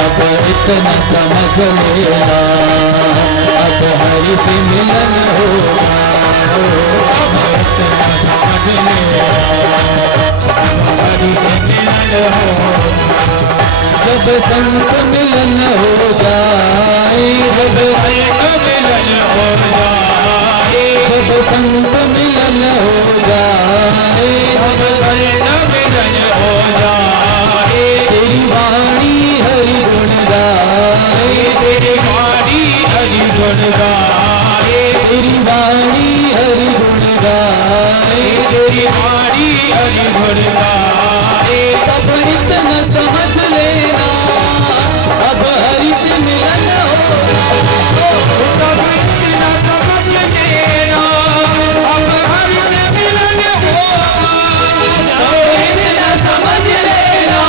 अब इतना समझ लेना, अब हरि से मिलन होगा। अब इतना समझ लेना, अब हरि से मिलन होगा। जब संत मिलन हो जाए, जब संत मिलन हो जाए, जब संत मिलन हो जाए, जब संत मिलन हो जाए, तेरी वाणी हरि गुण गाए, तेरी वाणी हरि गुण गाए, तेरी वाणी हरि गुण गाए, तेरी वाणी हरि गुण गाए। तब इतना समझ लेना, अब हरि से मिलन होगा। तब इतना समझ लेना, अब हरि से मिलन होगा। तब इतना समझ लेना,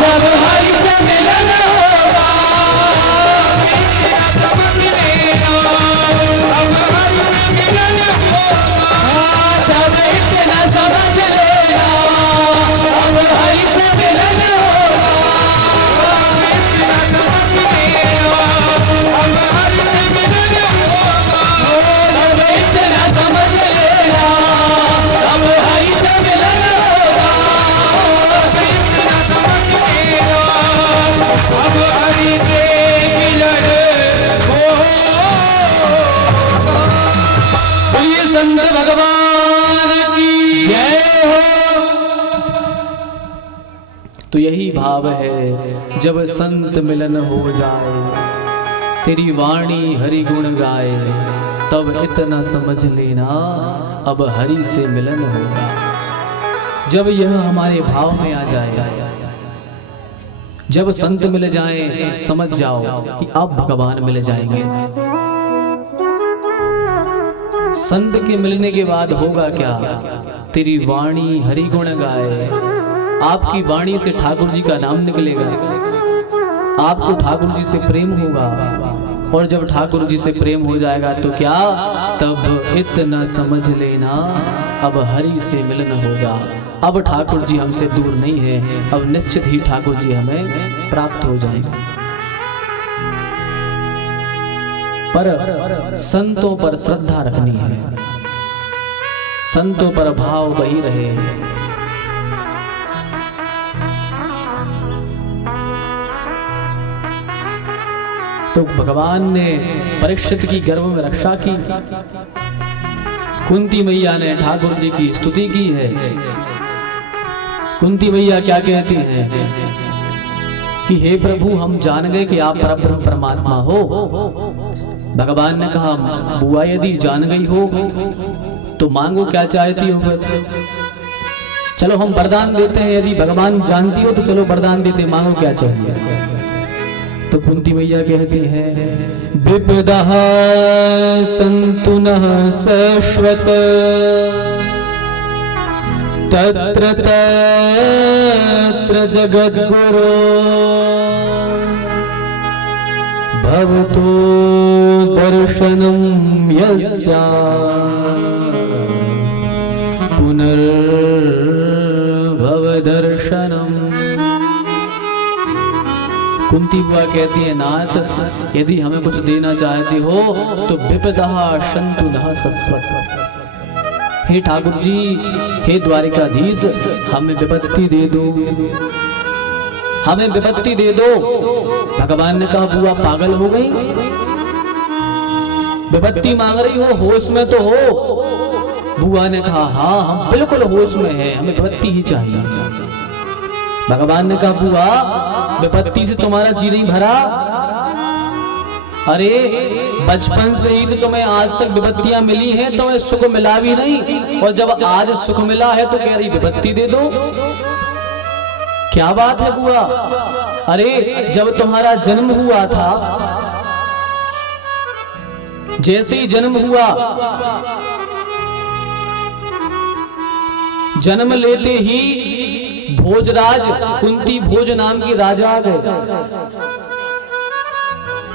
अब हरि से मिलन होगा। इतना समझ लेना, अब हरि से मिलन होगा। तब इतना समझ लेना, अब हरि से मिलन होगा। इतना समझ लेना, अब हरि से मिलन होगा। अब इतना समझ लेना, अब हरि से मिलन होगा। इतना समझ लेना, अब हरि से मिलन होगा। बोलिए संत भगवान की जय हो। तो यही भाव है, जब संत मिलन हो जाए, तेरी वाणी हरि गुण गाए, तब इतना समझ लेना, अब हरि से मिलन होगा। जब यह हमारे भाव में आ जाए, जब संत मिल जाए, समझ जाओ कि अब भगवान मिल जाएंगे। संत के मिलने के बाद होगा क्या? तेरी वाणी हरि गुण गाए, आपकी वाणी से ठाकुर जी का नाम निकलेगा, आपको ठाकुर जी से प्रेम होगा। और जब ठाकुर जी से प्रेम हो जाएगा तो क्या? तब इतना समझ लेना, अब हरि से मिलन होगा। अब ठाकुर जी हमसे दूर नहीं है, अब निश्चित ही ठाकुर जी हमें प्राप्त हो जाएंगे। पर संतों पर श्रद्धा रखनी है, संतों पर भाव वही रहे। तो भगवान ने परीक्षित की गर्भ में रक्षा की, कुंती मैया ने ठाकुर जी की स्तुति की है। कुंती मैया क्या कहती हैं कि हे प्रभु, हम जान गए कि आप परब्रह्म परमात्मा हो। भगवान ने कहा, बुआ यदि जान गई हो तो मांगो क्या चाहती हो। फिर चलो हम वरदान देते हैं, यदि भगवान जानती हो तो चलो वरदान देते हैं, मांगो क्या चाहिए। तो कुंती मैया कहती हैं, विपदः सन्तु नः शाश्वत तत्र तत्र जगद्गुरो भवतो दर्शनं यस्या पुनर्भव दर्शनम्। कुंती बुआ कहती है, नाथ यदि हमें कुछ देना चाहती हो तो विपदः सन्तु नः शाश्वत। हे ठाकुर जी, हे द्वारिकाधीश, हमें विपत्ति दे दो, हमें विपत्ति दे दो। भगवान ने कहा, बुआ पागल हो गई, विपत्ति मांग रही हो, होश में तो हो। बुआ ने कहा, हाँ हम बिल्कुल होश में हैं, हमें विपत्ति ही चाहिए। भगवान ने कहा, बुआ विपत्ति से तुम्हारा जी नहीं भरा? अरे बचपन से ही तो तुम्हें आज तक विपत्तियां मिली हैं, तुम्हें सुख मिला भी नहीं, और जब आज सुख मिला है तो कह रही विपत्ति दे दो। क्या बात है बुआ? अरे जब तुम्हारा जन्म हुआ था, जैसे ही जन्म हुआ, जन्म लेते ही भोजराज कुंती भोज नाम की राजा आ गए।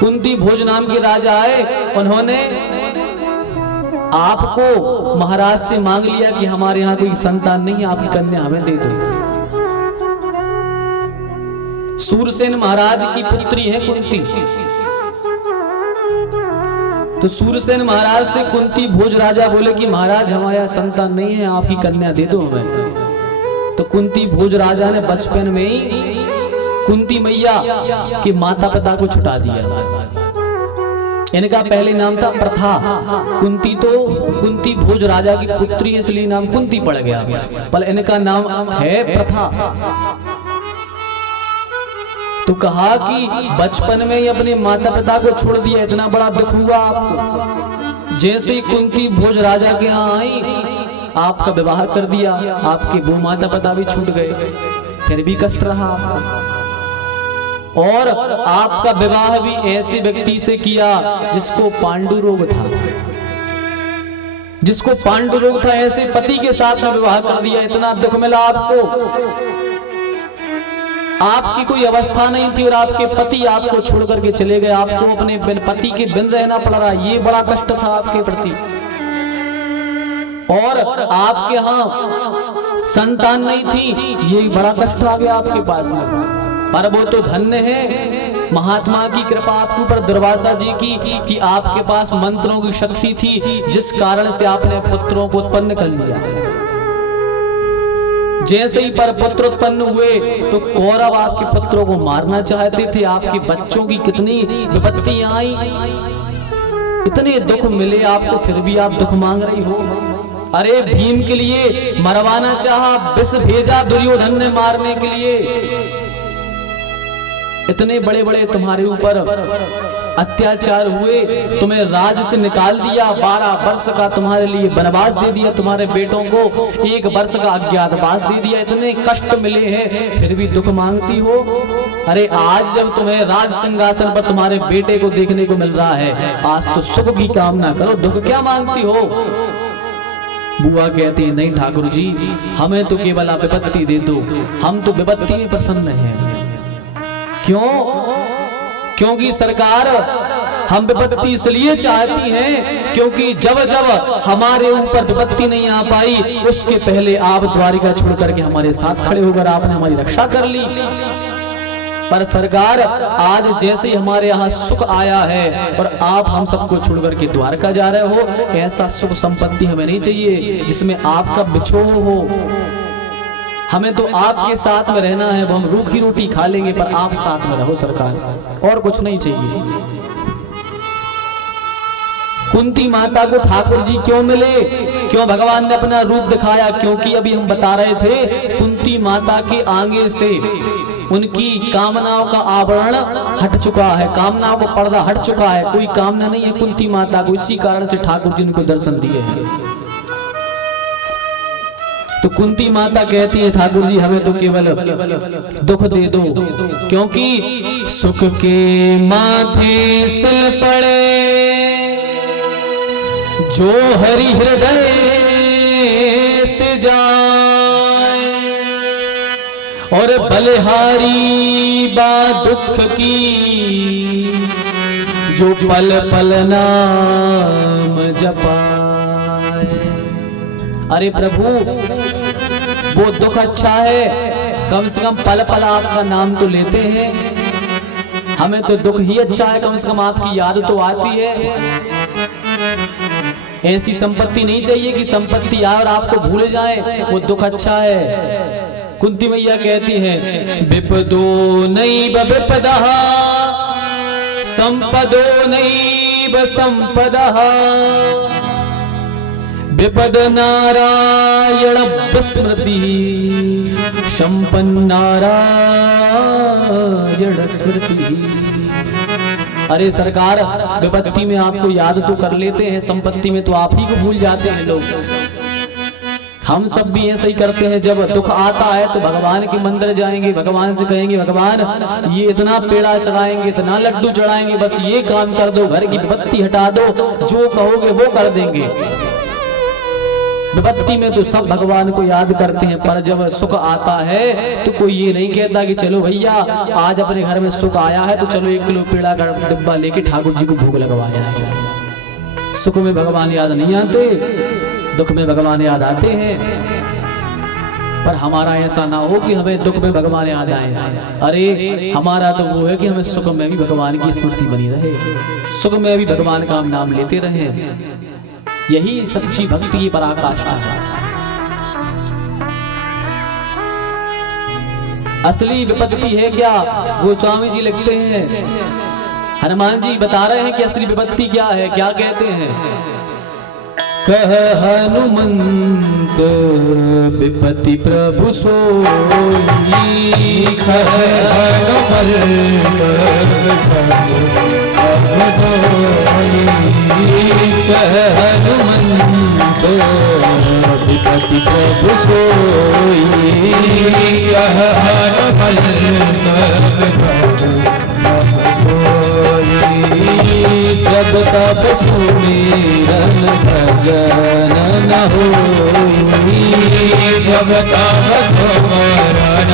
कुंती भोज नाम के राजा आए, उन्होंने आपको महाराज से मांग लिया कि हमारे यहाँ कोई संतान नहीं है, आपकी कन्या हमें दे दो। सूरसेन महाराज की पुत्री है कुंती। तो सूरसेन महाराज से कुंती भोज राजा बोले कि महाराज हमारा संतान नहीं है, आपकी कन्या दे दो हमें। तो कुंती भोज राजा ने बचपन में ही कुंती मैया के माता पिता को छुटा दिया। इनका पहले नाम था प्रथा। कुंती तो कुंती भोज राजा की पुत्री है इसलिए नाम कुंती पड़ गया, पर इनका नाम है प्रथा। तो कहा कि बचपन में ही अपने माता पिता को छोड़ दिया, इतना बड़ा दुख हुआ आपको। जैसे ही कुंती भोज राजा के यहाँ आई, आपका विवाह कर दिया, आपके वो माता पिता भी छूट गए, फिर भी कष्ट रहा आपको। और आपका विवाह भी ऐसे व्यक्ति से किया जिसको पांडु रोग था, जिसको पांडु रोग था, ऐसे पति के साथ में विवाह कर दिया। इतना दुख मिला आपको, आपकी कोई अवस्था नहीं थी और आपके पति आपको छोड़ करके चले गए, आपको अपने पति के बिन रहना पड़ रहा। ये बड़ा कष्ट था आपके प्रति। और आपके यहाँ संतान नहीं थी, ये बड़ा कष्ट आ गया आपके पास में। पर वो तो धन्य है महात्मा की कृपा आपके ऊपर, दुर्वासा जी की, कि आपके पास मंत्रों की शक्ति थी, जिस कारण से आपने पुत्रों को उत्पन्न कर लिया। जैसे ही पर पुत्र उत्पन्न हुए तो कौरव आपके पुत्रों को मारना चाहते थे। आपके बच्चों की कितनी विपत्तियां आई, इतने दुख मिले आपको, फिर भी आप दुख मांग रही हो। अरे भीम के लिए मरवाना चाहा, विष भेजा दुर्योधन ने मारने के लिए। इतने बड़े बड़े तुम्हारे ऊपर अत्याचार हुए, तुम्हें राज से निकाल दिया, 12 वर्ष का तुम्हारे लिए वनवास दे दिया, तुम्हारे बेटों को 1 वर्ष का अज्ञातवास दे दिया। इतने कष्ट मिले हैं, फिर भी दुख मांगती हो। अरे आज जब तुम्हें राज सिंहासन पर तुम्हारे बेटे को देखने को मिल रहा है, आज तो सुख की कामना करो, दुख क्या मांगती हो। बुआ कहती है नहीं ठाकुर जी, हमें तो केवल आप विपत्ति दे दो, हम तो विपत्ति में प्रसन्न हैं। क्यों? क्योंकि सरकार हम विपत्ति इसलिए चाहती हैं क्योंकि जब जब हमारे ऊपर विपत्ति नहीं आ पाई, उसके पहले आप द्वारिका छोड़ करके हमारे साथ खड़े होकर आपने हमारी रक्षा कर ली। पर सरकार आज जैसे ही हमारे यहाँ सुख आया है और आप हम सबको छोड़ करके द्वारका जा रहे हो, ऐसा सुख संपत्ति हमें नहीं चाहिए जिसमें आपका बिछोह हो। हमें तो आपके साथ में रहना है, वो हम रूखी रोटी खा लेंगे पर आप साथ में रहो सरकार, और कुछ नहीं चाहिए। कुंती माता को ठाकुर जी क्यों मिले, क्यों भगवान ने अपना रूप दिखाया? क्योंकि अभी हम बता रहे थे कुंती माता के आगे से उनकी कामनाओं का आवरण हट चुका है, कामनाओं का पर्दा हट चुका है, कोई कामना नहीं है कुंती माता को। इसी कारण से ठाकुर जी उनको दर्शन दिए हैं। तो कुंती माता कहती है ठाकुर जी हमें तो केवल दुख दे दो, क्योंकि सुख के माथे सिल पड़े जो हरि हृदय से जाए, और बलिहारी बा दुख की जो पल पल नाम जपाए। अरे प्रभु वो दुख अच्छा है, कम से कम पल पल आपका नाम तो लेते हैं, हमें तो दुख ही अच्छा है, कम से कम आपकी याद तो आती है। ऐसी संपत्ति नहीं चाहिए कि संपत्ति आए और आपको भूल जाए, वो दुख अच्छा है। कुंती मैया कहती है विपदो नैव विपदः संपदो नैव संपदः, विपद नारायण विस्मृति संपन्न नारायण स्मृति। अरे सरकार विपत्ति में आपको याद तो कर लेते हैं, संपत्ति में तो आप ही को भूल जाते हैं लोग। हम सब भी ऐसा ही करते हैं, जब दुख आता है तो भगवान के मंदिर जाएंगे, भगवान से कहेंगे भगवान ये इतना पेड़ा चढ़ाएंगे, इतना लड्डू चढ़ाएंगे, बस ये काम कर दो, घर की विपत्ति हटा दो, जो कहोगे वो कर देंगे। विपत्ति में तो सब भगवान को याद करते हैं, पर जब सुख आता है तो कोई ये नहीं कहता कि चलो भैया आज अपने घर में सुख आया है तो चलो 1 किलो पेड़ा का डिब्बा लेके ठाकुर जी को भोग लगवाया है। सुख में भगवान याद नहीं आते, दुख में भगवान याद आते हैं। पर हमारा ऐसा ना हो कि हमें दुख में भगवान याद आए। अरे हमारा तो वो है कि हमें सुख में भी भगवान की स्मृति बनी रहे, सुख में भी भगवान का हम नाम लेते रहे। यही सच्ची भक्ति की पराकाष्ठा है। असली विपत्ति है क्या? गोस्वामी जी लिखते हैं, हनुमान जी बता रहे हैं कि असली विपत्ति क्या है। क्या कहते हैं? कह हनुमंत विपत्ति प्रभु सोई, कह हनुमंत कह हनुमंत विपत्ति प्रभु सोई, कह हनुमंत जब तब सुमिरन भजन न होई, जब तब सुमिरन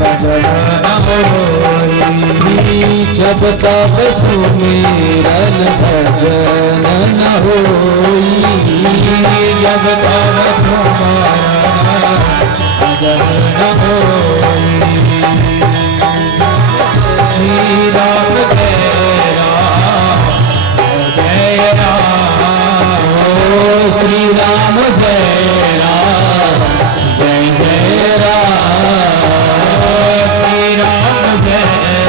भजन न होई, जब तब सुमिरन भजन न होई, जब तब सुमिरन भजन न होई। श्री राम श्री राम जय राम जय जय राम, श्री राम जय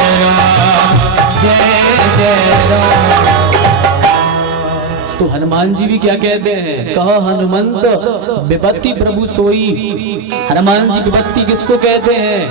राम जय जय राम। तो हनुमान जी भी क्या कहते हैं? कह हनुमंत विपत्ति प्रभु सोई। हनुमान जी विपत्ति किसको कहते हैं?